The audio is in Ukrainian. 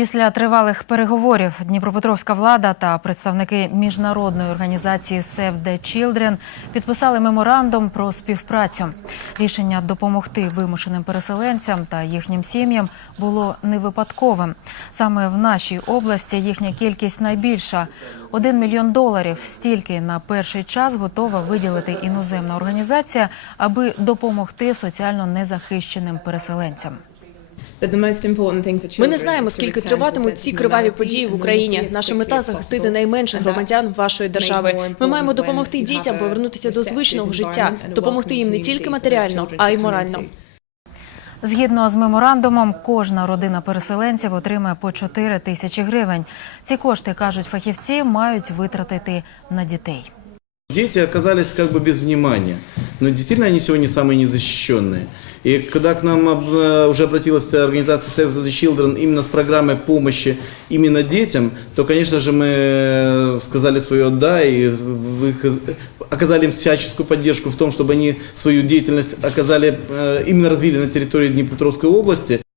Після тривалих переговорів Дніпропетровська влада та представники міжнародної організації Save the Children підписали меморандум про співпрацю. Рішення допомогти вимушеним переселенцям та їхнім сім'ям було не випадковим. Саме в нашій області їхня кількість найбільша. Один мільйон доларів стільки на перший час готова виділити іноземна організація, аби допомогти соціально незахищеним переселенцям. Ми не знаємо, скільки триватимуть ці криваві події в Україні. Наша мета захистити найменших громадян вашої держави. Ми маємо допомогти дітям повернутися до звичного життя, допомогти їм не тільки матеріально, а й морально. Згідно з меморандумом, кожна родина переселенців отримає по 4 тисячі гривень. Ці кошти, кажуть фахівці, мають витратити на дітей. Дети оказались как бы без внимания, но действительно они сегодня самые незащищенные. И когда к нам э, уже обратилась организация Save the Children именно с программой помощи именно детям, то, конечно же, мы э, сказали свое «да» и в их- оказали им всяческую поддержку в том, чтобы они свою деятельность оказали, э, именно развили на территории Днепропетровской области.